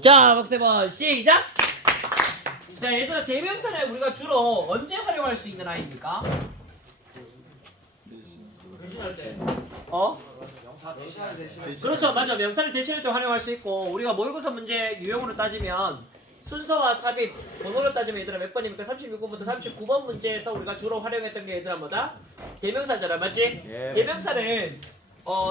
자, 박세번 시작! 자, 얘들아, 대명사를 우리가 주로 언제 활용할 수 있는 아이입니까? 대신할 때. 명사 대신할 때. 그렇죠, 맞아. 명사를 대신할 때 활용할 수 있고, 우리가 모의고사 문제 유형으로 따지면 순서와 삽입, 번호로 따지면 얘들아 몇 번입니까? 36번부터 39번 문제에서 우리가 주로 활용했던 게 얘들아 뭐다? 대명사잖아, 맞지? 예. 대명사는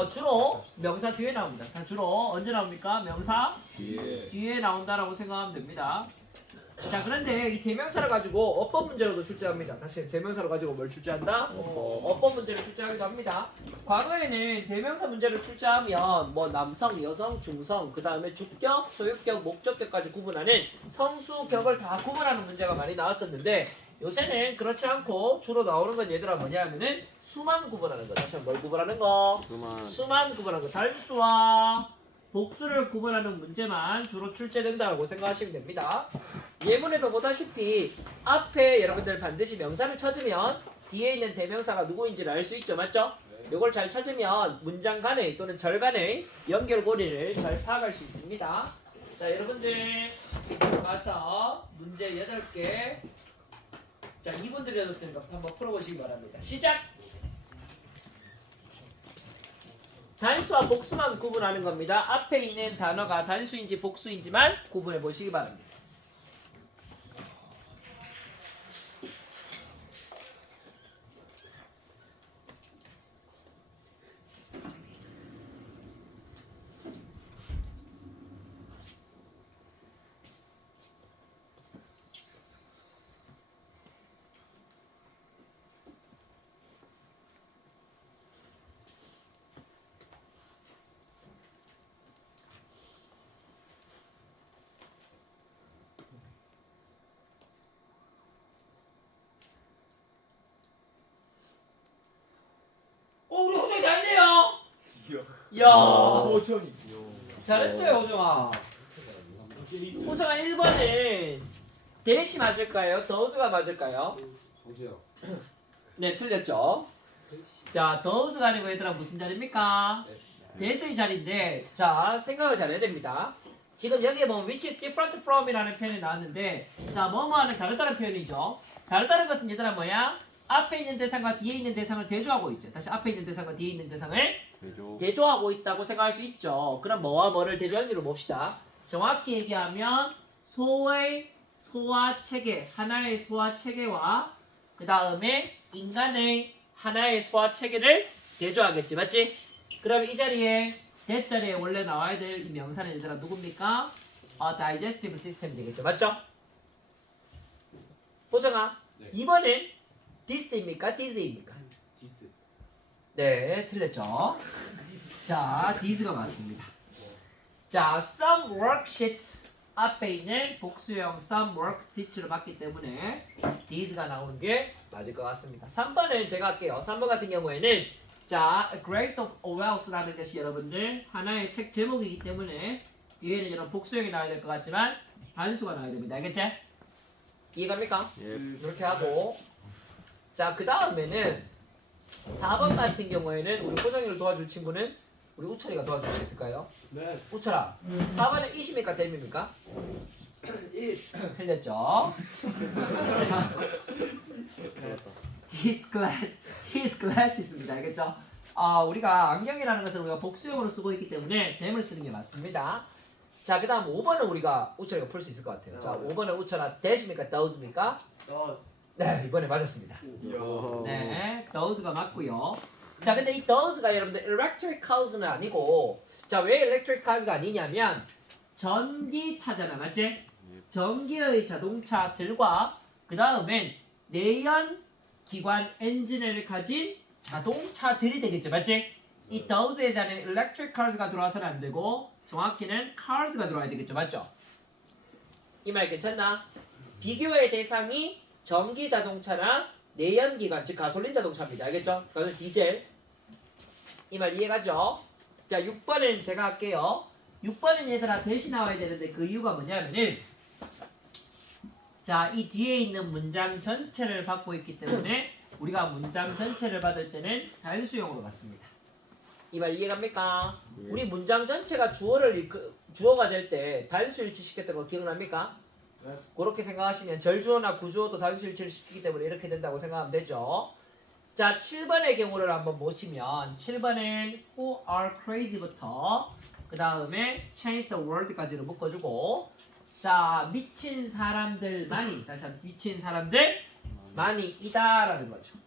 주로 명사 뒤에 나옵니다. 다 주로 언제 나옵니까? 명사 뒤에 나온다라고 생각하면 됩니다. 자, 그런데 이 대명사를 가지고 어법 문제로도 출제합니다. 다시 대명사를 가지고 뭘 출제한다? 어법 문제를 출제하기도 합니다. 과거에는 대명사 문제를 출제하면 뭐 남성, 여성, 중성, 그 다음에 주격, 소유격, 목적격까지 구분하는 성수격을 다 구분하는 문제가 많이 나왔었는데 요새는 그렇지 않고 주로 나오는 건 얘들아 뭐냐면은 수만 구분하는 거. 다시 한번 뭘 구분하는 거? 수만 구분하는 거. 단수와 복수를 구분하는 문제만 주로 출제된다고 생각하시면 됩니다. 예문에도 보다시피 앞에 여러분들 반드시 명사를 찾으면 뒤에 있는 대명사가 누구인지를 알 수 있죠, 맞죠? 이걸 잘 찾으면 문장 간의 또는 절 간의 연결고리를 잘 파악할 수 있습니다. 자, 여러분들 이쪽으로 가서 문제 8개. 자, 이분들이 얻었으니까 한번 풀어보시기 바랍니다. 시작! 단수와 복수만 구분하는 겁니다. 앞에 있는 단어가 단수인지 복수인지만 구분해 보시기 바랍니다. 우리 호정이 다 했네요. 이야, 호정이. 잘했어요, 호정아. 호정아 1번은 대시 맞을까요? 더우즈가 맞을까요? 보세요. 네, 틀렸죠. 자, 더우즈가 아니고 얘들아 무슨 자리입니까? 대스의 자리인데, 자, 생각을 잘해야 됩니다. 지금 여기에 보면 which is different from이라는 표현이 나왔는데, 자, 뭐뭐하는 다르다는 표현이죠. 다르다는 것은 얘들아 뭐야? 앞에 있는 대상과 뒤에 있는 대상을 대조하고 있죠. 다시 앞에 있는 대상과 뒤에 있는 대상을 대조하고 있다고 생각할 수 있죠. 그럼 뭐와 뭐를 대조하는지를 봅시다. 정확히 얘기하면 소의 소화체계, 하나의 소화체계와 그 다음에 인간의 하나의 소화체계를 대조하겠지, 맞지? 그럼 이 자리에 대자리에 원래 나와야 될 이 명사는 얘들아 누굽니까? digestive system 되겠죠, 맞죠? 호정아, 네. 2번은 this입니까? this입니까? 디스. 네, 틀렸죠. 자, this가 맞습니다. 자, some worksheet 앞에 있는 복수형 some worksheet로 봤기 때문에 this가 나오는 게 맞을 것 같습니다. 3번은 제가 할게요. 3번 같은 경우에는 자, Grapes of Owls라는 것이 여러분들 하나의 책 제목이기 때문에 뒤에는 여러분 복수형이 나와야 될 것 같지만 단수가 나와야 됩니다. 알겠지? 이해갑니까? 이렇게 하고 자, 그 다음에는 4번 같은 경우에는 우리 호정이를 도와줄 친구는 우리 우철이가 도와줄 수 있을까요? 네. 우철아, 4번은 이십니까? 댐입니까? 1. 틀렸죠? his glasses,입니다. 알겠죠? 우리가 안경이라는 것을 우리가 복수형으로 쓰고 있기 때문에 댐을 쓰는 게 맞습니다. 자, 그 다음 5번은 우리가 우철이가 풀 수 있을 것 같아요. 자, 5번은 우철아, that입니까? those입니까? 네, 이번에 맞았습니다. 네, those가 맞고요. 자, 근데 이 those가 여러분들 electric cars는 아니고, 자, 왜 electric cars가 아니냐면 전기차잖아, 맞지? 전기의 자동차들과 그 다음엔 내연 기관 엔진을 가진 자동차들이 되겠죠, 맞지? 이 those의 자리에 electric cars가 들어와서는 안 되고 정확히는 cars가 들어와야 되겠죠, 맞죠? 이 말 괜찮나? 비교의 대상이 전기 자동차나 내연기관, 즉 가솔린 자동차입니다. 알겠죠? 그래서 디젤. 이 말 이해가죠? 자, 6번은 제가 할게요. 6번은 얘들아 대신 나와야 되는데 그 이유가 뭐냐면은 자, 이 뒤에 있는 문장 전체를 받고 있기 때문에 우리가 문장 전체를 받을 때는 단수형으로 받습니다. 이 말 이해갑니까? 예. 우리 문장 전체가 주어가 될 때 단수 일치시켰던 거 기억납니까? 네. 그렇게 생각하시면 절주어나 구주어도 단수 일치를 시키기 때문에 이렇게 된다고 생각하면 되죠. 자, 7번의 경우를 한번 보시면 7번은 who are crazy부터 그 다음에 change the world까지를 묶어주고 자, 미친 사람들만이 다시 한번 미친 사람들만이 이다라는 거죠.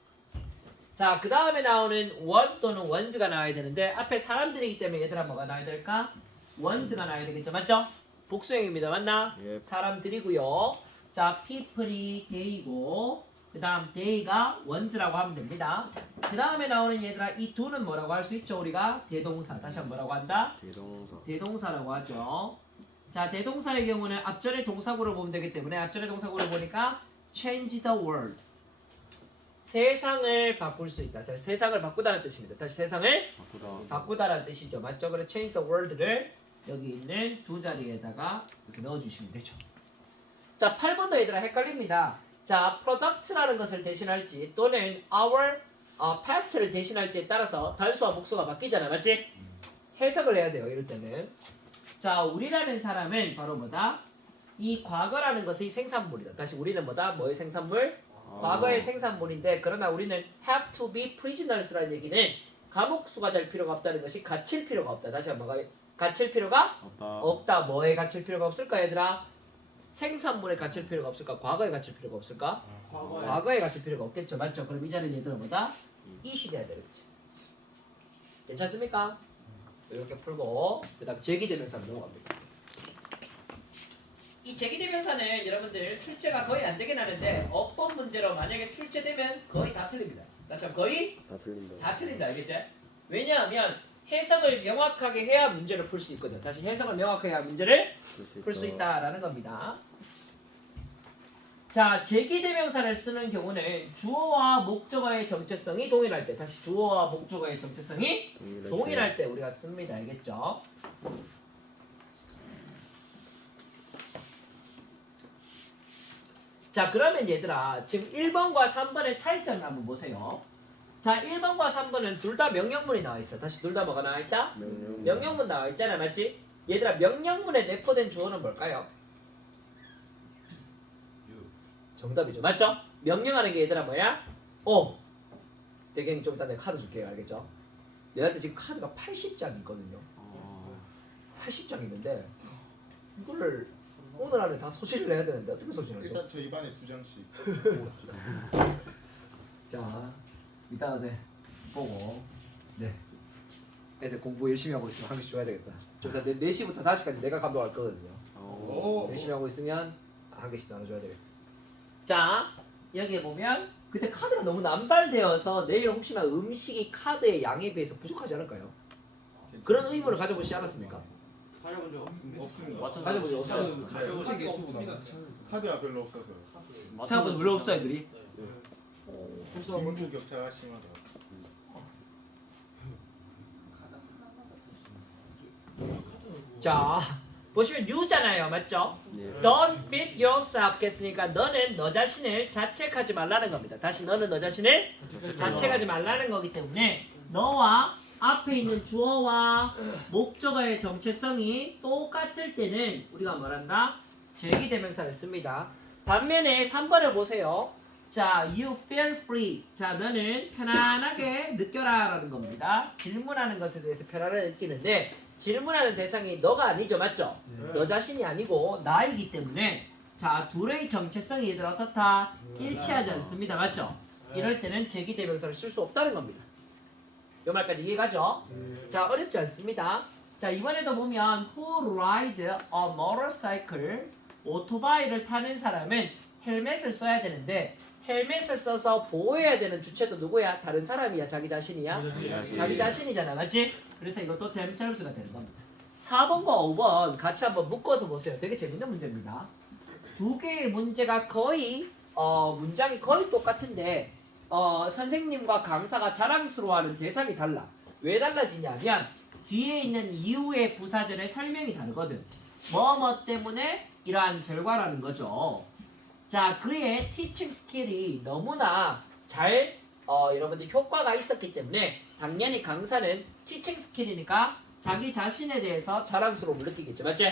자, 그 다음에 나오는 one 또는 ones가 나와야 되는데 앞에 사람들이기 때문에 얘들아 뭐가 나와야 될까? ones가 나와야 되겠죠, 맞죠? 복수형입니다, 맞나? 예. 사람들이고요. 자, people이 they이고 그 다음 they가 ones라고 하면 됩니다. 그 다음에 나오는 얘들아 이 두는 뭐라고 할 수 있죠? 우리가 대동사. 다시 한번 뭐라고 한다? 대동사. 대동사라고 하죠. 자, 대동사의 경우는 앞전에 동사구를 보면 되기 때문에 앞전에 동사구를 보니까 change the world. 세상을 바꿀 수 있다. 자, 세상을 바꾸다는 뜻입니다. 다시 세상을 바꾸다. 바꾸다라는 뜻이죠. 맞죠? 그래서 change the world를 여기 있는 두 자리에다가 이렇게 넣어주시면 되죠. 자, 8번도 얘들아 헷갈립니다. 자, product라는 것을 대신할지 또는 our past를 대신할지에 따라서 단수와 목수가 바뀌잖아. 맞지? 해석을 해야 돼요. 이럴 때는. 자, 우리라는 사람은 바로 뭐다? 이 과거라는 것의 생산물이다. 다시 우리는 뭐다? 뭐의 생산물? 과거의 생산물인데 그러나 우리는 have to be prisoners라는 얘기는 감옥수가 될 필요가 없다는 것이 갇힐 필요가 없다. 다시 한번 갇힐 필요가 없다. 없다. 뭐에 갇힐 필요가 없을까 얘들아? 생산물에 갇힐 필요가 없을까? 과거에 갇힐 필요가 없을까? 과거에 갇힐 필요가 없겠죠. 맞죠? 그럼 이 자리는 얘들아 뭐다? 이시 돼야 되겠죠. 괜찮습니까? 이렇게 풀고 그 다음 제기대명사로 넘어갑니다. 이 제기대명사는 여러분들 출제가 거의 안 되긴 하는데 어법 문제로 만약에 출제되면 거의 다 틀립니다. 다시 한번 거의 다 틀린다. 다 틀린다. 알겠지? 왜냐하면 해석을 명확하게 해야 문제를 풀 수 있거든. 다시 해석을 명확하게 해야 문제를 풀 수 있다라는 겁니다. 자, 제기대명사를 쓰는 경우는 주어와 목적어의 정체성이 동일할 때 다시 주어와 목적어의 정체성이 동일할 때 우리가 씁니다. 알겠죠? 자, 그러면 얘들아 지금 1번과 3번의 차이점을 한번 보세요. 자, 1번과 3번은 둘 다 명령문이 나와 있어. 다시 둘 다 뭐가 나와 있다? 명령문 나와 있잖아. 맞지? 얘들아 명령문에 내포된 주어는 뭘까요? 정답이죠. 맞죠? 명령하는 게 얘들아 뭐야? 대경이 좀 이따 내가 카드 줄게요. 알겠죠? 내한테 지금 카드가 80장 있거든요. 80장 있는데 이거를 오늘 안에 다 소진을 해야 되는데 어떻게 소진하죠? 일단 저희 반에 2장씩. 자, 이따가 네 보고 네 애들 공부 열심히 하고 있으면 한 개씩 줘야 되겠다. 좀 이따 4시부터 5시까지 내가 감독할 거거든요. 오. 열심히 하고 있으면 한 개씩 나눠줘야 되겠다. 자, 여기에 보면 그때 카드가 너무 남발되어서 내일 혹시나 음식이 카드의 양에 비해서 부족하지 않을까요? 그런 의문을 가져보시지 않았습니까? 가져본 적 없습니다. 없습니다. 가져본 적 없어요? 가져본 적 없습니다. 카드가 별로 없어서요. 생각보다 별로 없어요, 애들이. 벌써 빈부 격차가 심하다. 자, 보시면 you잖아요, 맞죠? 예. Don't beat yourself 했으니까 너는 너 자신을 자책하지 말라는 겁니다. 다시 너는 너 자신을 자책하지 말라는 거기 때문에 너와 앞에 있는 주어와 목적어의 정체성이 똑같을 때는 우리가 뭐란다? 제기대명사를 씁니다. 반면에 3번을 보세요. 자, you feel free. 자, 너는 편안하게 느껴라 라는 겁니다. 질문하는 것에 대해서 편안하게 느끼는데 질문하는 대상이 너가 아니죠, 맞죠? 너 자신이 아니고 나이기 때문에 자, 둘의 정체성이 얘들 어떻다? 일치하지 않습니다, 맞죠? 이럴 때는 제기대명사를 쓸 수 없다는 겁니다. 요 말까지 이해가죠? 자, 어렵지 않습니다. 자, 이번에도 보면 who ride a motorcycle 오토바이를 타는 사람은 헬멧을 써야 되는데 헬멧을 써서 보호해야 되는 주체도 누구야? 다른 사람이야? 자기 자신이야? 자기 자신이잖아, 맞지? 그래서 이것도 themselves가 되는 겁니다. 4번과 5번 같이 한번 묶어서 보세요. 되게 재밌는 문제입니다. 두 개의 문제가 거의 문장이 거의 똑같은데 선생님과 강사가 자랑스러워하는 대상이 달라. 왜 달라지냐면 뒤에 있는 이유의 부사절의 설명이 다르거든. 뭐뭐 때문에 이러한 결과라는 거죠. 자, 그의 티칭 스킬이 너무나 잘 여러분들 효과가 있었기 때문에 당연히 강사는 티칭 스킬이니까 자기 자신에 대해서 자랑스러움을 느끼겠죠. 맞지?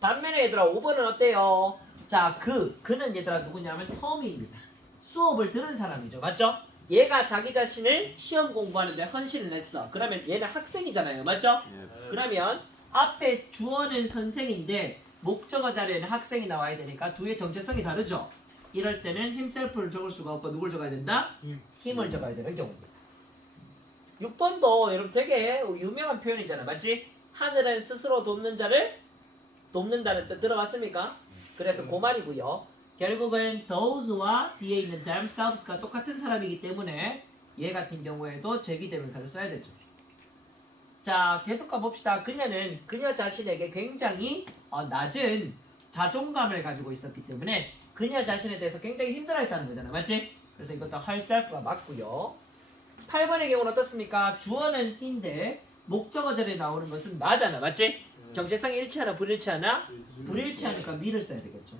반면에 얘들아 5번은 어때요? 자, 그는 얘들아 누구냐면 터미입니다. 수업을 들은 사람이죠. 맞죠? 얘가 자기 자신을 시험 공부하는데 헌신을 했어. 그러면 얘는 학생이잖아요. 맞죠? 그러면 앞에 주어는 선생인데 목적어 자리에는 학생이 나와야 되니까 두의 정체성이 다르죠. 이럴 때는 himself를 적을 수가 없고 누굴 적어야 된다? 힘을 적어야 되는 경우입니다. 6번도 여러분 되게 유명한 표현이잖아. 맞지? 하늘은 스스로 돕는 자를 돕는다는 뜻 들어봤습니까? 그래서 그 말이고요. 결국은 those와 뒤에 있는 themselves가 똑같은 사람이기 때문에 얘 같은 경우에도 제기대명사를 써야 되죠. 자, 계속 가봅시다. 그녀는 그녀 자신에게 굉장히 낮은 자존감을 가지고 있었기 때문에 그녀 자신에 대해서 굉장히 힘들어했다는 거잖아. 맞지? 그래서 이것도 herself가 맞고요. 8번의 경우는 어떻습니까? 주어는 in데 목적어 자리에 나오는 것은 나잖아. 맞지? 정체성이 일치하나 불일치하나? 불일치하니까 me를 써야 되겠죠.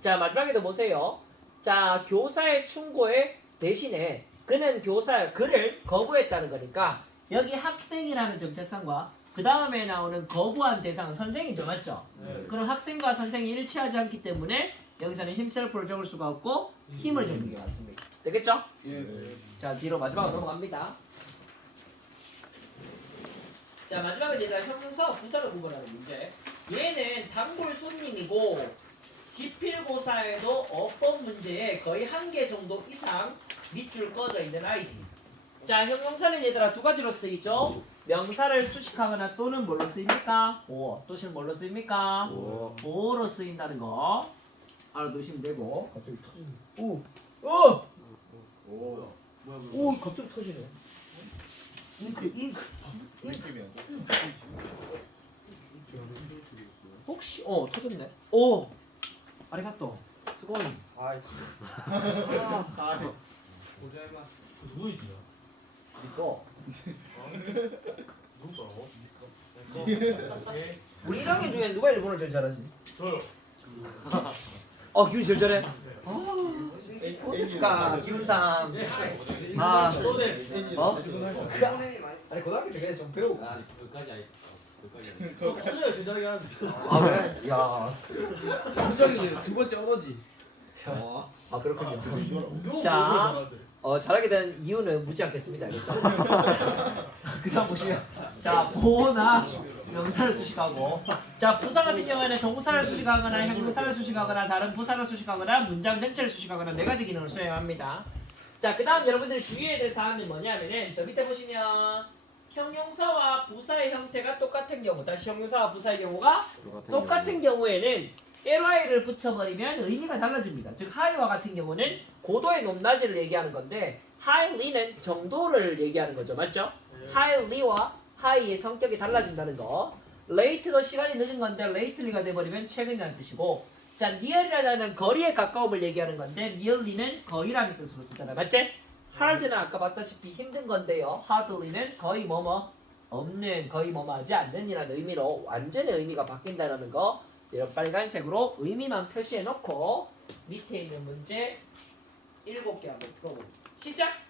자, 마지막에도 보세요. 자, 교사의 충고에 대신에 그는 그를 거부했다는 거니까 여기 학생이라는 정체성과 그 다음에 나오는 거부한 대상은 선생이죠. 맞죠? 그럼 학생과 선생이 일치하지 않기 때문에 여기서는 himself를 적을 수가 없고 힘을 적는 게 맞습니다. 되겠죠? 자, 뒤로 마지막으로 넘어갑니다. 자, 마지막은 얘들아 형용사와 부사를 구분하는 문제. 얘는 단골 손님이고 지필고사에도 어법 문제에 거의 한 개 정도 이상 밑줄 꺼져 있는 아이지. 자, 형용사는 얘들아 두 가지로 쓰이죠. 명사를 수식하거나 또는 뭘로 쓰입니까? 보어. 또는 뭘로 쓰입니까? 보어로 쓰인다는 거 알아두시면 되고. 갑자기 터지네. 오! 오! 갑자기 터지네. 잉크. 느낌이야. 혹시 터졌네. 오! 아리가또. 스고이. 아, 고자이마스. 이거 누구라고? 우리 1학년 중에 누가 일본어를 제일 잘하지? 저요. 기훈이 제일 잘해? 어땠을까? 기훈상. 소데스. 아니 고등학교 때 그냥 좀 배우고. 저 코드가 제일 잘하게 하는데. 아 그래? 야. 현정이 두 번째 언어지. 아 그렇군요. 누구 자. 잘하는데? 잘하게 된 이유는 묻지 않겠습니다. 알겠죠? 그다음 보시면 자 보나 명사를 수식하고 자 부사 같은 경우에는 동사를 수식하거나 형용사를 수식하거나 다른 부사를 수식하거나 문장 전체를 수식하거나 네 가지 기능을 수행합니다. 자 그다음 여러분들이 주의해야 될 사항은 뭐냐면은 저 밑에 보시면 형용사와 부사의 형태가 똑같은 경우 다시 형용사와 부사의 경우가 똑같은 경우에는 ly를 붙여버리면 의미가 달라집니다. 즉 high와 같은 경우는 고도의 높낮이를 얘기하는 건데 highly는 정도를 얘기하는 거죠. 맞죠? highly와 high의 성격이 달라진다는 거. late도 시간이 늦은 건데 lately가 돼버리면 최근이라는 뜻이고 자 near이라는 거리의 가까움을 얘기하는 건데 nearly는 거의라는 뜻으로 쓰잖아요. 맞지? hard는 아까 봤다시피 힘든 건데요. hardly는 거의 없는 거의 하지 않는 이라는 의미로 완전히 의미가 바뀐다는 거 이런 빨간색으로 의미만 표시해 놓고 밑에 있는 문제 7개 한번 풀어봅니다. 시작!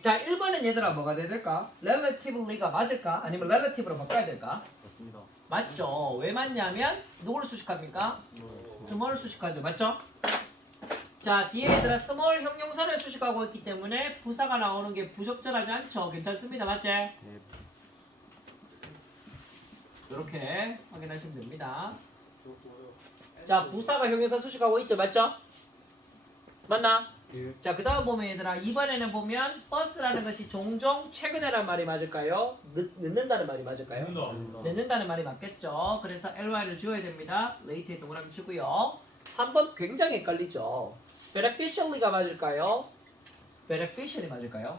자 1번은 얘들아 뭐가 돼야 될까? relatively가 맞을까? 아니면 relative로 바꿔야 될까? 맞습니다. 맞죠. 왜 맞냐면 누구를 수식합니까? small을 수식하죠. 맞죠? 자 뒤에 얘들아 small 형용사를 수식하고 있기 때문에 부사가 나오는 게 부적절하지 않죠. 괜찮습니다. 맞지? 이렇게 확인하시면 됩니다. 자 부사가 형용사 수식하고 있죠. 맞죠? 맞나? 자 그 다음 보면 얘들아 이번에는 보면 버스라는 것이 종종 최근에란 말이 맞을까요? 늦는다는 말이 맞을까요? 늦는다는 말이 맞겠죠. 그래서 ly를 지워야 됩니다. late에 동그라미 치고요. 3번 굉장히 헷갈리죠. beneficially가 맞을까요? beneficially 맞을까요?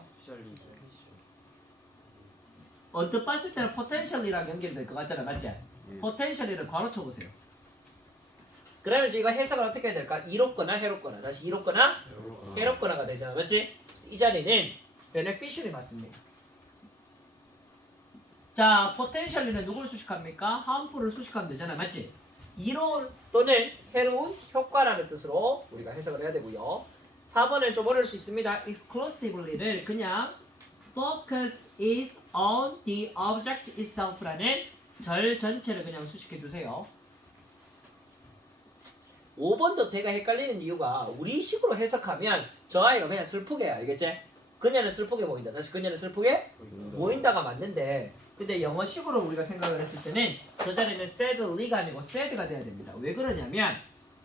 언뜻 봤을 때는 potentially랑 연결될 것 같잖아. 맞지? potentially를 괄호 쳐보세요. 그러면 저희가 해석을 어떻게 해야 될까? 이롭거나 해롭거나 다시 이롭거나 해롭거나가 되잖아. 맞지? 이 자리는 beneficially 맞습니다. 자, potentially는 누구를 수식합니까? harmful을 수식하면 되잖아. 맞지? 이로운 또는 해로운 효과라는 뜻으로 우리가 해석을 해야 되고요. 4번은 좀 어려울 수 있습니다. exclusively를 그냥 focus is on the object itself라는 절 전체를 그냥 수식해 주세요. 5번도 되게 헷갈리는 이유가 우리 식으로 해석하면 저 아이가 그냥 슬프게 알겠지? 그녀는 슬프게 보인다. 다시 그녀는 슬프게 보인다가 맞는데 근데 영어식으로 우리가 생각을 했을 때는 저 자리는 sadly가 아니고 sad가 돼야 됩니다. 왜 그러냐면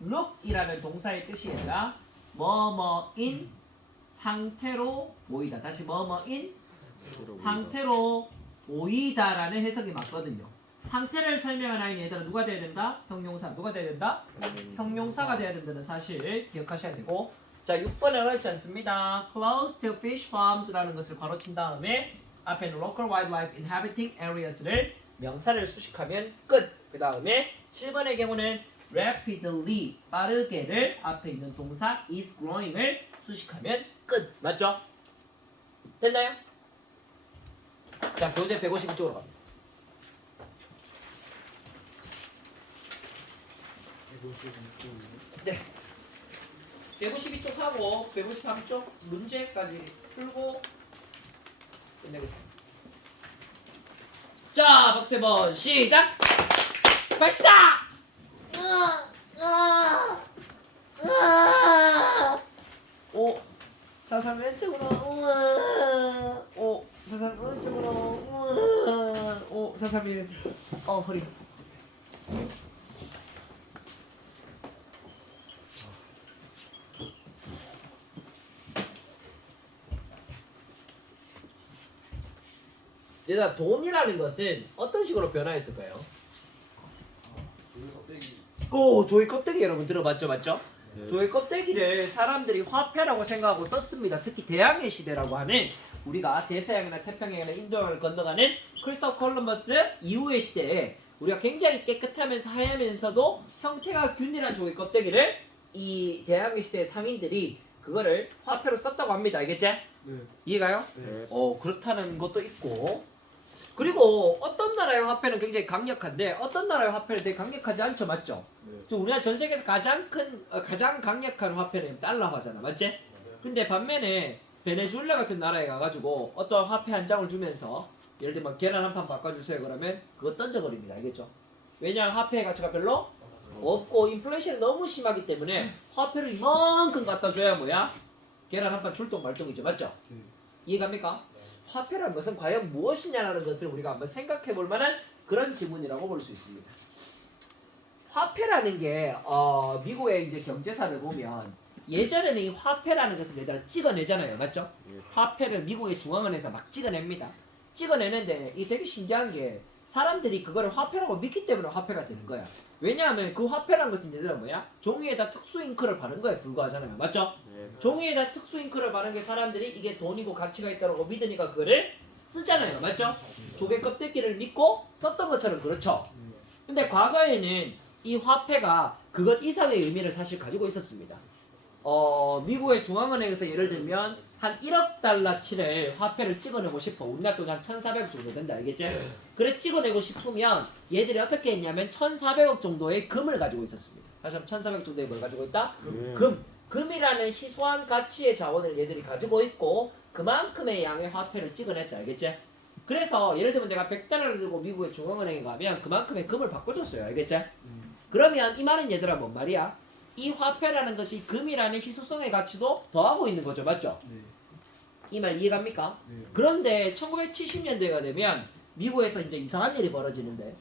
look이라는 동사의 뜻이 아니라 뭐뭐인 상태로 보이다. 다시 뭐뭐인 상태로 보이다라는 해석이 맞거든요. 상태를 설명한 아이는 얘들아 누가 돼야 된다? 형용사. 누가 돼야 된다? 형용사가 돼야 된다는 사실 기억하셔야 되고 자 6번에 어렵지 않습니다. Close to fish farms라는 것을 괄호친 다음에 앞에 local wildlife inhabiting areas를 명사를 수식하면 끝. 그 다음에 7번의 경우는 rapidly 빠르게를 앞에 있는 동사 is growing을 수식하면 끝. 맞죠? 됐나요? 자 교재 152쪽으로 갑니다. 152쪽 하고 153쪽 문제까지 풀고 끝내겠습니다. 자, 박세번 시작! 발사! 오, 사상 왼쪽으로 오, 사상 오른쪽으로 오, 사상 밀 허리 얘들아 돈이라는 것은 어떤 식으로 변화했을까요? 조의 껍데기 여러분 들어봤죠? 맞죠? 조의 껍데기를 사람들이 화폐라고 생각하고 썼습니다. 특히 대항해 시대라고 하는 우리가 대서양이나 태평양이나 인도양을 건너가는 크리스토퍼 콜럼버스 이후의 시대에 우리가 굉장히 깨끗하면서 하얗면서도 형태가 균일한 조의 껍데기를 이 대항해 시대의 상인들이 그거를 화폐로 썼다고 합니다. 알겠지? 네. 이해가요? 그렇다는 것도 있고 그리고 어떤 나라의 화폐는 굉장히 강력한데 어떤 나라의 화폐는 되게 강력하지 않죠. 맞죠? 지금 우리나라 전 세계에서 가장 강력한 화폐는 달러화잖아. 맞지? 근데 반면에 베네수엘라 같은 나라에 가가지고 어떤 화폐 한 장을 주면서 예를 들면 계란 한 판 바꿔주세요 그러면 그거 던져버립니다. 알겠죠? 왜냐하면 화폐의 가치가 별로 없고 인플레이션이 너무 심하기 때문에 화폐를 이만큼 갖다 줘야 뭐야? 계란 한 판 출동 말동이죠. 맞죠? 이해갑니까? 화폐란 것은 과연 무엇이냐라는 것을 우리가 한번 생각해 볼 만한 그런 지문이라고 볼 수 있습니다. 화폐라는 게 미국의 이제 경제사를 보면 예전에는 이 화폐라는 것을 얘들아 찍어내잖아요. 맞죠? 화폐를 미국의 중앙은행에서 막 찍어냅니다. 찍어내는데 이 되게 신기한 게 사람들이 그거를 화폐라고 믿기 때문에 화폐가 되는 거야. 왜냐하면 그 화폐라는 것은 얘들아 뭐야? 종이에다 특수 잉크를 바른 거에 불과하잖아요. 맞죠? 종이에다 특수 잉크를 바른 게 사람들이 이게 돈이고 가치가 있다고 믿으니까 그거를 쓰잖아요. 맞죠? 조개 껍데기를 믿고 썼던 것처럼 그렇죠. 근데 과거에는 이 화폐가 그것 이상의 의미를 사실 가지고 있었습니다. 미국의 중앙은행에서 예를 들면 한 1억 달러치를 화폐를 찍어내고 싶어. 우리나라 돈 한 1,400억 정도 된다. 알겠지? 그래 찍어내고 싶으면 얘들이 어떻게 했냐면 1,400억 정도의 금을 가지고 있었습니다. 다시 한번 1,400억 정도의 뭘 가지고 있다? 금. 금이라는 희소한 가치의 자원을 얘들이 가지고 있고 그만큼의 양의 화폐를 찍어냈다. 알겠지? 그래서 예를 들면 내가 100달러를 들고 미국의 중앙은행에 가면 그만큼의 금을 바꿔줬어요. 알겠지? 그러면 이 말은 얘들아 뭔 말이야? 이 화폐라는 것이 금이라는 희소성의 가치도 더하고 있는 거죠. 맞죠? 이 말 이해갑니까? 그런데 1970년대가 되면 미국에서 이제 이상한 일이 벌어지는데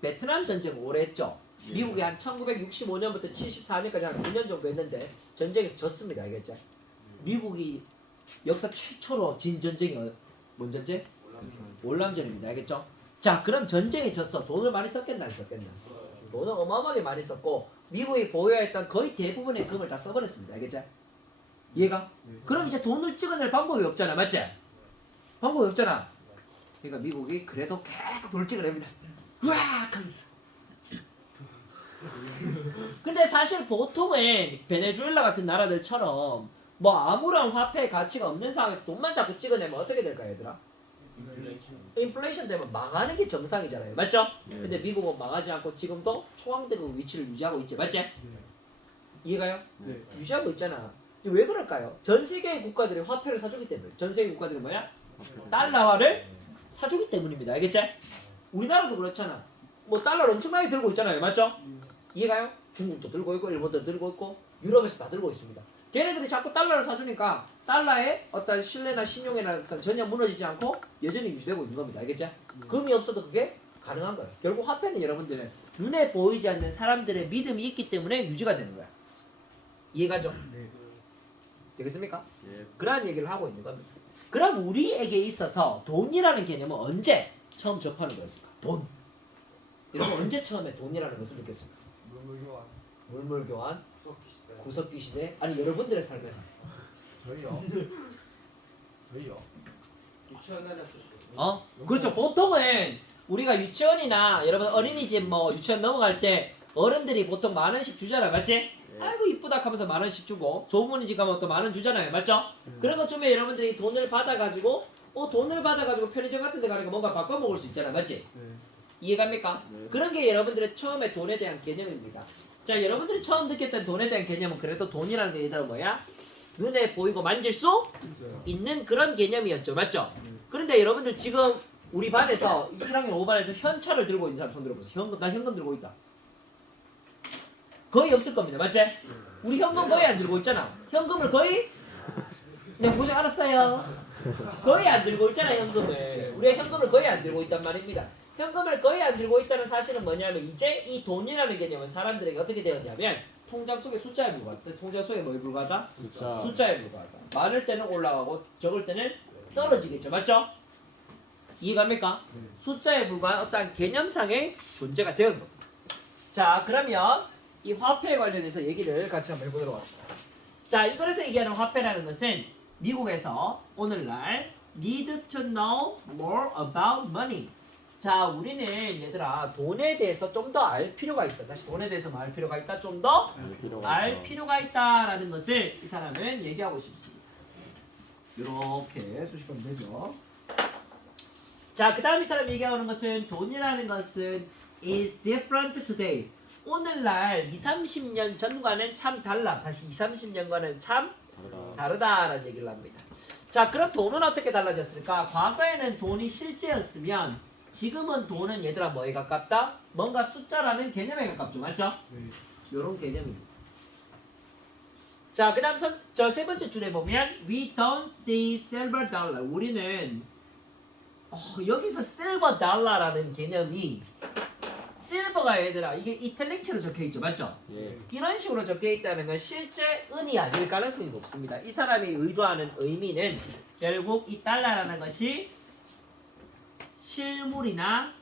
베트남 전쟁 오래 했죠. 미국이 한 1965년부터 74년까지 한 9년 정도 했는데 전쟁에서 졌습니다. 알겠죠? 미국이 역사 최초로 진 전쟁이 뭔 전쟁? 월남전입니다. 알겠죠? 자, 그럼 전쟁에 졌어. 돈을 많이 썼겠나 안 썼겠나? 돈을 어마어마하게 많이 썼고 미국이 보유했던 거의 대부분의 금을 다 써버렸습니다. 알겠죠? 이해가? 그럼 이제 돈을 찍어낼 방법이 없잖아. 맞지? 방법이 없잖아. 그러니까 미국이 그래도 계속 돈을 찍어냅니다. 으악 하면서. 근데 사실 보통은 베네수엘라 같은 나라들처럼 뭐 아무런 화폐 가치가 없는 상황에서 돈만 자꾸 찍어내면 어떻게 될까요, 얘들아? 인플레이션 되면 망하는 게 정상이잖아요. 맞죠? 근데 미국은 망하지 않고 지금도 초강대국 위치를 유지하고 있지. 맞지? 이해가요? 유지하고 있잖아. 왜 그럴까요? 전 세계의 국가들이 화폐를 사주기 때문에. 전 세계 국가들이 뭐야? 달러화를 사주기 때문입니다. 알겠지? 우리나라도 그렇잖아. 뭐 달러를 엄청나게 들고 있잖아요. 맞죠? 이해가요? 중국도 들고 있고 일본도 들고 있고 유럽에서 다 들고 있습니다. 걔네들이 자꾸 달러를 사주니까 달러의 어떤 신뢰나 신용이나 것은 전혀 무너지지 않고 여전히 유지되고 있는 겁니다. 알겠죠? 금이 없어도 그게 가능한 거예요. 결국 화폐는 여러분들은 눈에 보이지 않는 사람들의 믿음이 있기 때문에 유지가 되는 거야. 이해가죠? 되겠습니까? 그러한 얘기를 하고 있는 겁니다. 그럼 우리에게 있어서 돈이라는 개념은 언제 처음 접하는 거였을까? 돈. 여러분 언제 처음에 돈이라는 것을 느꼈습니까? 물물교환, 구석기 시대, 아니 여러분들의 삶에서. 저희요. 유치원 다녔을 때. 그렇죠. 보통은 우리가 유치원이나 여러분 어린이집 뭐 유치원 넘어갈 때 어른들이 보통 10,000원씩 주잖아, 맞지? 아이고 이쁘다 하면서 10,000원씩 주고 조부모님 가면 또 10,000원 주잖아요, 맞죠? 그런 것쯤에 여러분들이 돈을 받아가지고 편의점 같은 데 가니까 뭔가 바꿔 먹을 수 있잖아, 맞지? 이해갑니까? 그런 게 여러분들의 처음에 돈에 대한 개념입니다. 자, 여러분들이 처음 느꼈던 돈에 대한 개념은 그래도 돈이라는 게 얘들아 뭐야? 눈에 보이고 만질 수 있는 그런 개념이었죠, 맞죠? 그런데 여러분들 지금 우리 반에서 1학년 5반에서 현찰을 들고 있는 사람 손 들어보세요. 나 현금 들고 있다. 거의 없을 겁니다, 맞지? 우리 현금 거의 안 들고 있잖아. 현금을 거의 그냥 보지 않았어요. 거의 안 들고 있잖아, 현금을. 우리가 현금을 거의 안 들고 있단 말입니다. 현금을 거의 안 들고 있다는 사실은 뭐냐면 이제 이 돈이라는 개념은 사람들에게 어떻게 되었냐면 통장 속의 숫자에 불과하다. 통장 속에 뭐에 불과하다? 숫자에 불과하다. 많을 때는 올라가고 적을 때는 떨어지겠죠. 맞죠? 이해갑니까? 숫자에 불과한 어떤 개념상의 존재가 되는 겁니다. 자, 그러면 이 화폐에 관련해서 얘기를 같이 한번 해보도록 합시다. 자, 이거에서 얘기하는 화폐라는 것은 미국에서 오늘날 need to know more about money. 자, 우리는 얘들아 돈에 대해서 좀 더 알 필요가 있어. 다시 돈에 대해서 알 필요가 있다. 좀 더 알 필요가 있다라는 것을 이 사람은 얘기하고 싶습니다. 이렇게 수식하면 되죠. 자, 그 다음 이 사람이 얘기하는 것은 돈이라는 것은 is different today. 오늘날 20-30년 전과는 참 달라. 다시 20-30년과는 참 다르다라는 얘기를 합니다. 자, 그럼 돈은 어떻게 달라졌을까? 과거에는 돈이 실제였으면 지금은 돈은 얘들아 뭐에 가깝다? 뭔가 숫자라는 개념에 가깝죠. 맞죠? 요런 개념입니다. 자, 그 다음 저 세 번째 줄에 보면 We don't see silver dollar. 우리는 여기서 silver dollar라는 개념이 실버가 얘들아 이게 이탈릭체로 적혀있죠. 맞죠? 이런 식으로 적혀있다는 건 실제 은이 아닐 가능성이 높습니다. 이 사람이 의도하는 의미는 결국 이 달러라는 것이 실물이나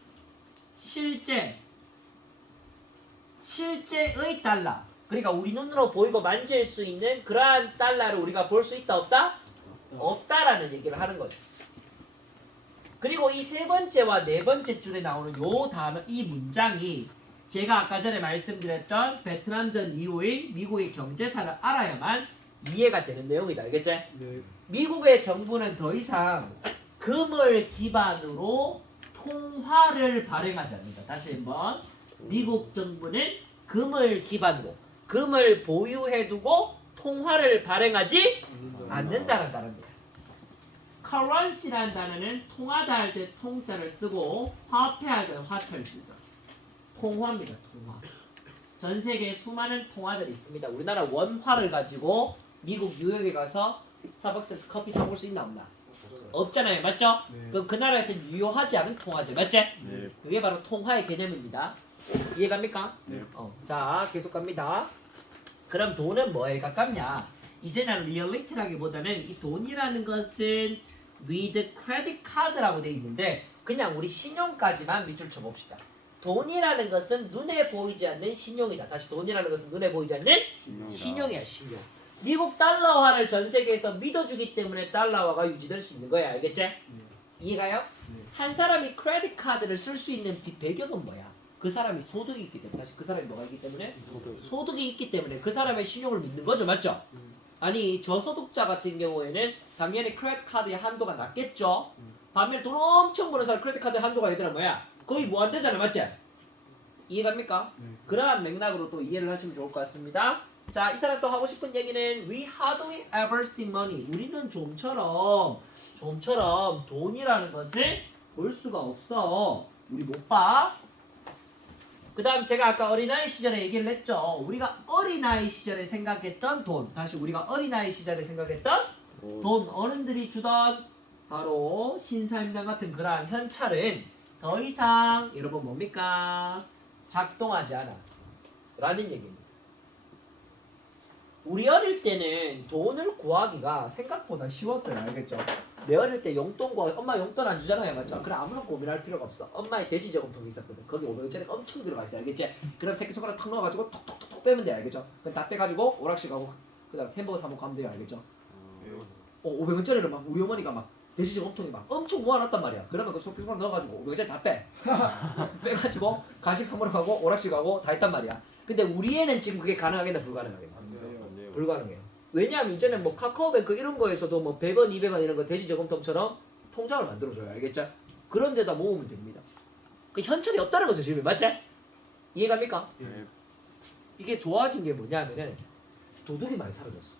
실제의 달러, 그러니까 우리 눈으로 보이고 만질 수 있는 그러한 달러를 우리가 볼 수 있다 없다? 없다라는 얘기를 하는 거죠. 그리고 이 세 번째와 네 번째 줄에 나오는 요 단어, 이 문장이 제가 아까 전에 말씀드렸던 베트남전 이후의 미국의 경제사를 알아야만 이해가 되는 내용이다. 알겠지? 미국의 정부는 더 이상 금을 기반으로 통화를 발행하지 않는다. 다시 한번 미국 정부는 금을 기반으로 금을 보유해두고 통화를 발행하지 않는다는 단어입니다. currency라는 단어는 통하다 할 때 통자를 쓰고 화폐할 때는 화폐를 쓰죠. 통화입니다. 통화. 전 세계에 수많은 통화들이 있습니다. 우리나라 원화를 가지고 미국 뉴욕에 가서 스타벅스에서 커피 사볼 수 있나 없나? 없잖아요. 맞죠? 그럼 그 나라에서 유효하지 않은 통화죠. 맞지? 그게 바로 통화의 개념입니다. 이해갑니까? 자, 계속 갑니다. 그럼 돈은 뭐에 가깝냐? 이제는 리얼리티라기보다는 이 돈이라는 것은 with credit card라고 되어 있는데 그냥 우리 신용까지만 밑줄 쳐봅시다. 돈이라는 것은 눈에 보이지 않는 신용이다. 다시 돈이라는 것은 눈에 보이지 않는 신용이야. 신용. 미국 달러화를 전 세계에서 믿어주기 때문에 달러화가 유지될 수 있는 거야. 알겠지? 이해가요? 한 사람이 크레딧 카드를 쓸 수 있는 배경은 뭐야? 그 사람이 소득이 있기 때문에. 다시 그 사람이 뭐가 있기 때문에? 소득이 있기 때문에 그 사람의 신용을 믿는 거죠. 맞죠? 아니 저소득자 같은 경우에는 당연히 크레딧 카드의 한도가 낮겠죠. 반면에 돈 엄청 버는 사람 크레딧 카드의 한도가 얘들아 뭐야? 거의 무한대잖아. 맞지? 이해갑니까? 그러한 맥락으로 또 이해를 하시면 좋을 것 같습니다. 자, 이 사람 또 하고 싶은 얘기는 We hardly ever see money. 우리는 좀처럼 돈이라는 것을 볼 수가 없어. 우리 못 봐. 그 다음 제가 아까 어린아이 시절에 얘기를 했죠. 우리가 어린아이 시절에 생각했던 돈. 다시 우리가 어린아이 시절에 생각했던 돈. 어른들이 주던 바로 신사임당 같은 그러한 현찰은 더 이상 여러분 뭡니까? 작동하지 않아. 라는 얘기입니다. 우리 어릴 때는 돈을 구하기가 생각보다 쉬웠어요. 알겠죠? 내 어릴 때 용돈 구하기, 엄마 용돈 안 주잖아요. 맞죠? 그래 아무런 고민할 필요가 없어. 엄마의 돼지 저금통이 있었거든. 거기 500원짜리가 엄청 들어가 있어요. 알겠지? 그럼 새끼손가락 탁 넣어가지고 톡톡톡톡 빼면 돼. 알겠죠? 그럼 다 빼가지고 오락실 가고 그 다음 햄버거 사 먹고 하면 돼요. 알겠죠? 500원짜리를 막 우리 어머니가 막 돼지 저금통이 막 엄청 모아놨단 말이야. 그러면 그 새끼손가락 넣어가지고 500원짜리 다 빼. 빼가지고 간식 사 먹으러 가고 오락실 가고 다 했단 말이야. 근데 우리 애는 지금 그게 가능하겠나 불가능하겠나? 불가능해요. 왜냐하면 이제는 뭐 카카오뱅크 이런 거에서도 뭐 100원, 200원 이런 거 돼지 저금통처럼 통장을 만들어줘요. 알겠죠? 그런 데다 모으면 됩니다. 그 현찰이 없다는 거죠 지금. 맞지? 이해갑니까? 이게 좋아진 게 뭐냐면은 도둑이 많이 사라졌어.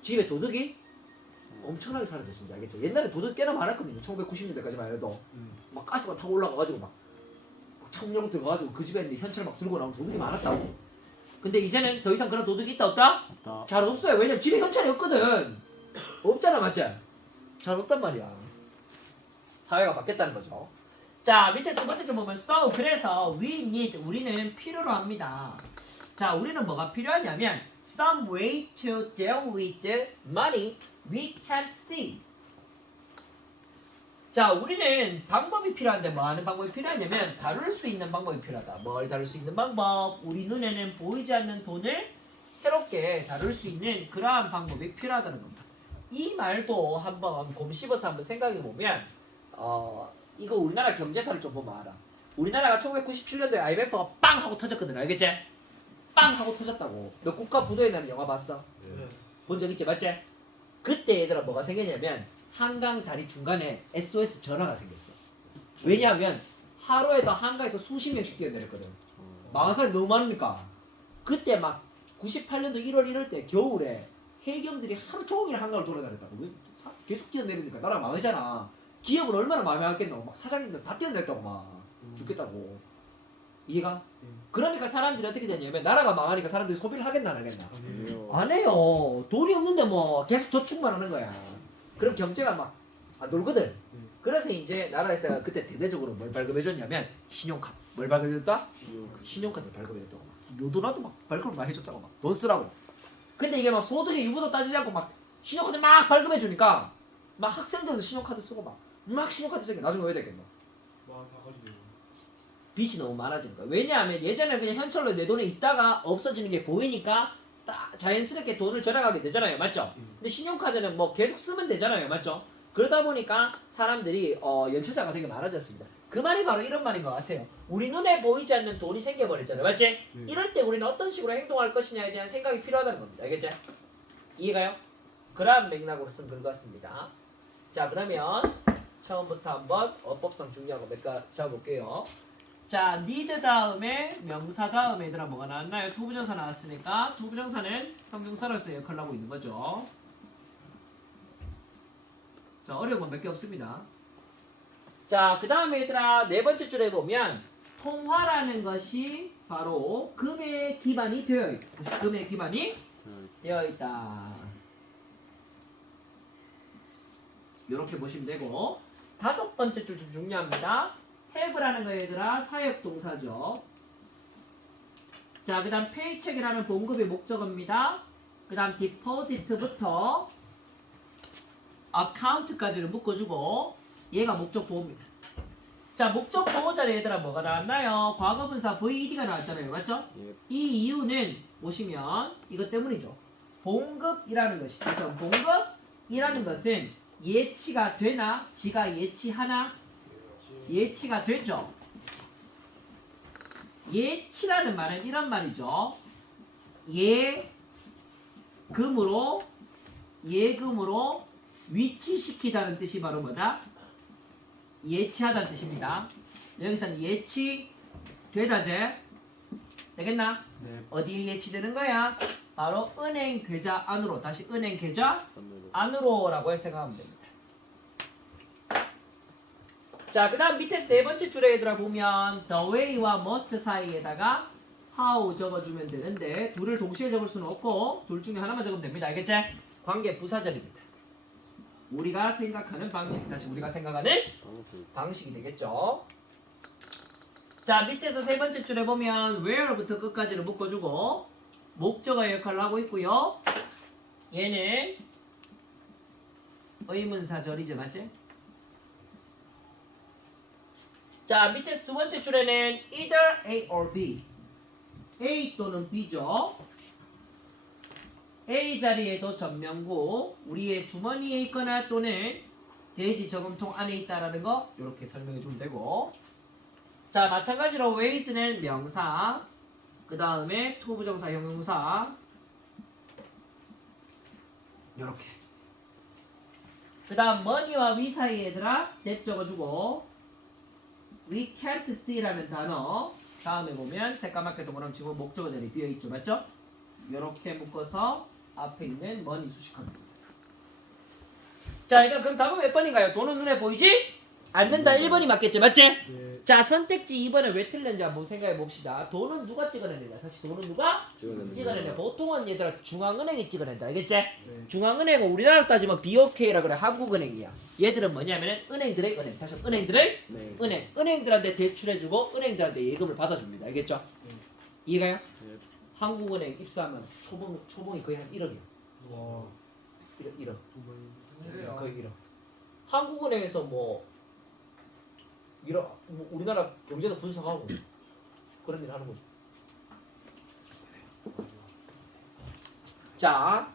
집에 도둑이 엄청나게 사라졌습니다. 알겠죠? 옛날에 도둑 꽤나 많았거든요. 1990년대까지만 해도 막 가스가 타고 올라가가지고 막 청룡 들어가가지고 그 집에 있는 현찰 막 들고 나오는 도둑이 많았다고. 근데 이제는 더 이상 그런 도둑이 있다 없다? 잘 없어요. 왜냐면 집에 현찰이 없거든. 없잖아. 맞지? 잘 없단 말이야. 사회가 바뀌었다는 거죠. 자, 밑에 두 번째 좀 보면 so 그래서 we need 우리는 필요로 합니다. 자, 우리는 뭐가 필요하냐면 some way to deal with the money we can't see. 자, 우리는 방법이 필요한데 뭐 하는 방법이 필요하냐면 다룰 수 있는 방법이 필요하다. 뭘 다룰 수 있는 방법? 우리 눈에는 보이지 않는 돈을 새롭게 다룰 수 있는 그러한 방법이 필요하다는 겁니다. 이 말도 한번 곰씹어서 한번 생각해 보면 이거 우리나라 경제사를 좀 보면 알아. 우리나라가 1997년도에 IMF가 빵 하고 터졌거든. 알겠지? 빵 하고 터졌다고. 너 국가 부도에 나는 영화 봤어? 본 적 있지? 맞지? 그때 얘들아 뭐가 생겼냐면 한강 다리 중간에 SOS 전화가 생겼어. 왜냐하면 하루에도 한강에서 수십 명씩 뛰어내렸거든. 망한 사람이 너무 많으니까. 그때 막 98년도 1월 1월 때 겨울에 해경들이 하루 종일 한강을 돌아다녔다고. 왜? 계속 뛰어내리니까 나라 망하잖아. 기업은 얼마나 마음에 안겠노. 막 사장님들 다 뛰어내렸다고 막 죽겠다고. 이해가? 그러니까 사람들이 어떻게 되냐면 나라가 망하니까 사람들이 소비를 하겠나 안 하겠나? 안 해요. 돈이 없는데 뭐 계속 저축만 하는 거야. 그럼 경제가 막 안 돌거든. 그래서 이제 나라에서 그때 대대적으로 뭘 발급해줬냐면 신용카드. 뭘 발급해줬다? 신용카드 발급해줬다고. 너도 나도 막 발급을 많이 해줬다고 막 돈 쓰라고. 근데 이게 막 소득의 유무도 따지지 않고 막 신용카드 막 발급해주니까 막 학생들도 신용카드 쓰고 막 신용카드 쓰니까 나중에 왜 되겠노? 빚이 너무 많아지는 거야. 왜냐하면 예전에 그냥 현찰로 내 돈에 있다가 없어지는 게 보이니까 자연스럽게 돈을 절약하게 되잖아요. 맞죠? 근데 신용카드는 뭐 계속 쓰면 되잖아요. 맞죠? 그러다 보니까 사람들이 연체자가 되게 많아졌습니다. 그 말이 바로 이런 말인 것 같아요. 우리 눈에 보이지 않는 돈이 생겨버렸잖아요. 맞지? 이럴 때 우리는 어떤 식으로 행동할 것이냐에 대한 생각이 필요하다는 겁니다. 알겠죠? 이해가요? 그러한 맥락으로 쓴 글 같습니다. 자, 그러면 처음부터 한번 어법상 중요한 거 몇 가지 잡아볼게요. 자, need 다음에 명사 다음에 얘들아 뭐가 나왔나요? 투부정사 나왔으니까 투부정사는 형용사로서 역할을 하고 있는 거죠. 자, 어려운 건 몇 개 없습니다. 자, 그 다음에 얘들아 네 번째 줄에 보면 통화라는 것이 바로 금의 기반이 되어 있다. 금의 기반이 되어 있다. 이렇게 보시면 되고 다섯 번째 줄 좀 중요합니다. have라는 거 얘들아 사역 동사죠. 자, 그 다음 paycheck이라는 봉급의 목적어입니다. 그 다음 deposit부터 account까지를 묶어주고 얘가 목적 보호입니다. 자, 목적 보호자리 얘들아 뭐가 나왔나요? 과거분사 VED가 나왔잖아요. 맞죠? 이 이유는 보시면 이것 때문이죠. 봉급이라는 것이 그래서 봉급이라는 것은 예치가 되나? 지가 예치하나? 예치가 되죠. 예치라는 말은 이런 말이죠. 예금으로 위치시키다는 뜻이 바로 뭐다? 예치하다는 뜻입니다. 여기서는 예치되다제 되겠나? 네. 어디에 예치되는 거야? 바로 은행 계좌 안으로. 다시 은행 계좌 안으로라고 생각하면 됩니다. 자, 그 다음 밑에서 네 번째 줄에 얘들아 보면 the way와 must 사이에다가 how 적어주면 되는데 둘을 동시에 적을 수는 없고 둘 중에 하나만 적으면 됩니다. 알겠지? 관계 부사절입니다. 우리가 생각하는 방식, 다시 우리가 생각하는 방식이 되겠죠. 자, 밑에서 세 번째 줄에 보면 where부터 끝까지를 묶어주고 목적어 역할을 하고 있고요. 얘는 의문사절이죠, 맞지? 자, 밑에서 두 번째 줄에는 either A or B, A 또는 B죠. A 자리에도 전명구, 우리의 주머니에 있거나 또는 대지 저금통 안에 있다라는 거 이렇게 설명해 주면 되고, 자, 마찬가지로 ways는 명사, 그 다음에 투부정사 형용사 이렇게. 그 다음 money와 we 사이에 얘들아 that 적어주고 we can't see라는 단어 다음에 보면 새까맣게 동그라미 치고 목적어 자리 비어있죠, 맞죠? 이렇게 묶어서 앞에 있는 money 수식합니다. 자, 일단 그럼 답은 몇 번인가요? 돈은 눈에 보이지? 않는다. 1번이 맞겠죠, 맞지? 예. 자, 선택지 2번은 왜 틀렸는지 한번 생각해 봅시다. 돈은 누가 찍어냅니다. 다시 돈은 누가 찍어내냐? 보통은 얘들아 중앙은행이 찍어낸다. 알겠지? 중앙은행은 우리나라로 따지면 BOK라 그래. 한국은행이야. 얘들은 뭐냐면은 은행들의 은행. 다시 은행들의 은행. 은행들한테 대출해주고 은행들한테 예금을 받아줍니다. 알겠죠? 이해가요? 한국은행 입사하면 초봉이 거의 한 1억이야. 와. 1억. 그래요? 거의 1억. 한국은행에서 뭐 우리나라 경제도 분석하고 그런 일을 하는 거죠. 자,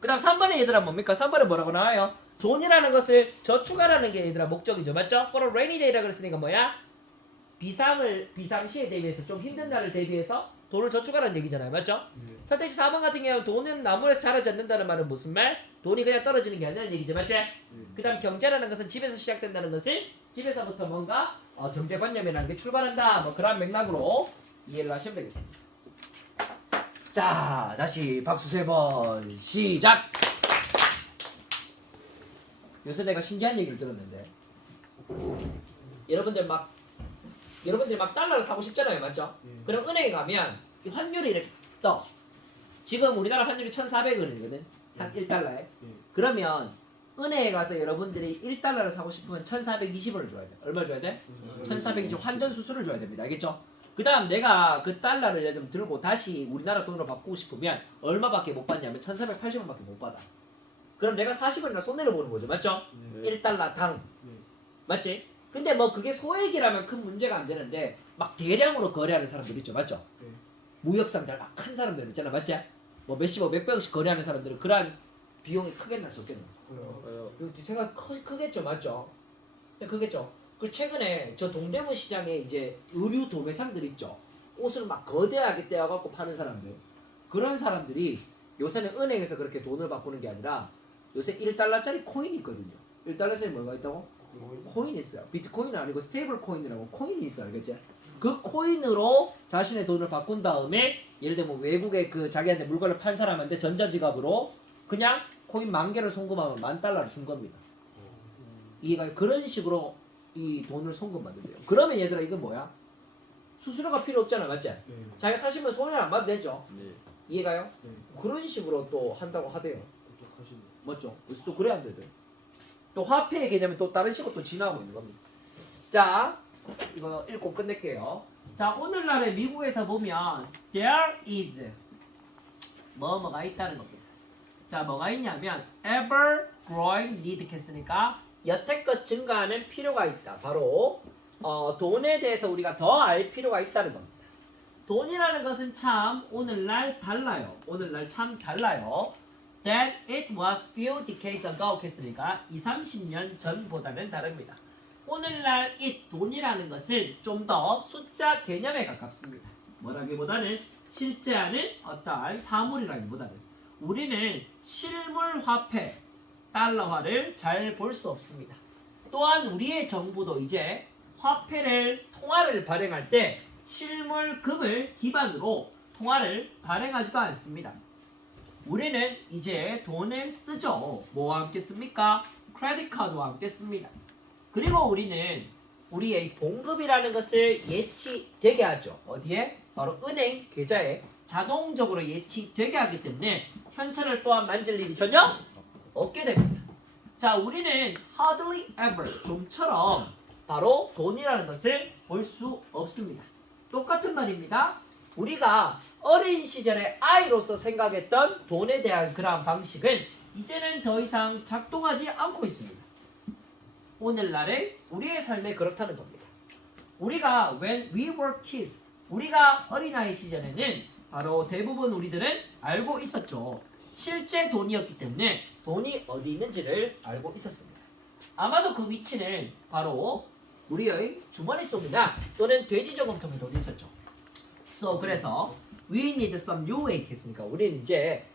그 다음 3번에 얘들아 뭡니까? 3번에 뭐라고 나와요? 돈이라는 것을 저축하라는 게 얘들아 목적이죠. 맞죠? For a rainy day라 그랬으니까 뭐야? 비상시에 대비해서 좀 힘든 날을 대비해서 돈을 저축하라는 얘기잖아요. 맞죠? 선택지 4번 같은 경우는 돈은 나무에서 자라지 않는다는 말은 무슨 말? 돈이 그냥 떨어지는 게 아니라는 얘기죠. 맞지? 그 다음 경제라는 것은 집에서 시작된다는 것을 집에서부터 뭔가 경제관념이라는 게 출발한다. 뭐 그런 맥락으로 이해를 하시면 되겠습니다. 자, 다시 박수 3번 시작! 요새 내가 신기한 얘기를 들었는데 여러분들 막 달러를 사고 싶잖아요. 맞죠? 그럼 은행에 가면 이 환율이 이렇게 떠. 지금 우리나라 환율이 1,400원이거든. 한 1달러에. 그러면 은행에 가서 여러분들이 1달러를 사고 싶으면 1,420원을 줘야 돼. 얼마 줘야 돼? 1,420원 환전 수수료를 줘야 됩니다. 알겠죠? 그 다음 내가 그 달러를 예를 들면 들고 다시 우리나라 돈으로 바꾸고 싶으면 얼마밖에 못 받냐면 1,480원밖에 못 받아. 그럼 내가 40원이나 손해를 보는 거죠. 맞죠? 1달러당. 맞지? 근데 뭐 그게 소액이라면 큰 문제가 안 되는데 막 대량으로 거래하는 사람들 있죠. 맞죠? 무역상들 막 큰 사람들 있잖아. 맞지? 뭐 몇십억 몇백억씩 거래하는 사람들은 그러한 비용이 크겠나 적겠나? 생각 크겠죠. 맞죠? 크겠죠. 그 최근에 저 동대문 시장에 이제 의류 도매상들 있죠. 옷을 막 거대하게 떼어갖고 파는 사람들. 그런 사람들이 요새는 은행에서 그렇게 돈을 바꾸는 게 아니라 요새 1달러짜리 코인이 있거든요. 1달러짜리 뭐가 있다고? 코인이 있어요. 비트코인은 아니고 스테이블 코인이라고 코인이 있어요. 알겠지? 그 코인으로 자신의 돈을 바꾼 다음에 예를 들면 외국에 그 자기한테 물건을 판 사람한테 전자지갑으로 그냥 코인 10,000개를 송금하면 $10,000를 준 겁니다. 이해가 그런 식으로 이 돈을 송금받는데요. 그러면 얘들아 이건 뭐야? 수수료가 필요 없잖아, 맞지? 자기가 사시면 손해를 안 봐도 되죠. 이해가요? 그런 식으로 또 한다고 하대요. 똑똑하시네. 맞죠? 그래서 또 그래야 안 되죠. 또 화폐의 개념은 또 다른 식으로 또 진화하고 있는 겁니다. 자, 이거 읽고 끝낼게요. 자, 오늘날의 미국에서 보면 there is 뭐가 있다는 겁니다. 자, 뭐가 있냐면 ever growing need 했으니까 여태껏 증가하는 필요가 있다. 바로 돈에 대해서 우리가 더 알 필요가 있다는 겁니다. 돈이라는 것은 참 오늘날 달라요. 오늘날 참 달라요. That it was few decades ago 했으니까 20-30년 전보다는 다릅니다. 오늘날 이 돈이라는 것은 좀 더 숫자 개념에 가깝습니다. 뭐라기보다는 실제하는 어떠한 사물이라기보다는 우리는 실물 화폐, 달러화를 잘 볼 수 없습니다. 또한 우리의 정부도 이제 화폐를 통화를 발행할 때 실물금을 기반으로 통화를 발행하지도 않습니다. 우리는 이제 돈을 쓰죠. 뭐와 함께 씁니까? 크레딧 카드와 함께 씁니다. 그리고 우리는 우리의 봉급이라는 것을 예치되게 하죠. 어디에? 바로 은행 계좌에 자동적으로 예치되게 하기 때문에 현찰을 또한 만질 일이 전혀 없게 됩니다. 자, 우리는 hardly ever 좀처럼 바로 돈이라는 것을 볼 수 없습니다. 똑같은 말입니다. 우리가 어린 시절에 아이로서 생각했던 돈에 대한 그러한 방식은 이제는 더 이상 작동하지 않고 있습니다. 오늘날의 우리의 삶에 그렇다는 겁니다. 우리가 when we were kids, 우리가 어린아이 시절에는 바로 대부분 우리들은 알고 있었죠. 실제 돈이었기 때문에 돈이 어디 있는지를 알고 있었습니다. 아마도 그 위치는 바로 우리의 주머니 속이나 또는 돼지 저금통에 돈이 있었죠. 그래서 we need some new way 했으니까 우리는 이제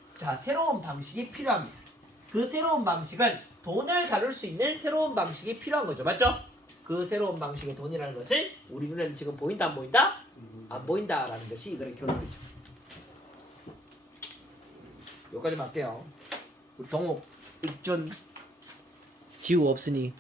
새로운 방식이 필요합니다. 그 새로운 방식은 돈을 다룰 수 있는 새로운 방식이 필요한 거죠. 맞죠? 그 새로운 방식의 돈이라는 것은 우리 눈에는 지금 보인다 안 보인다? 안 보인다라는 것이 이거의 결론이죠. 여기까지만 할게요. 우리 동욱, 익준, 지우 없으니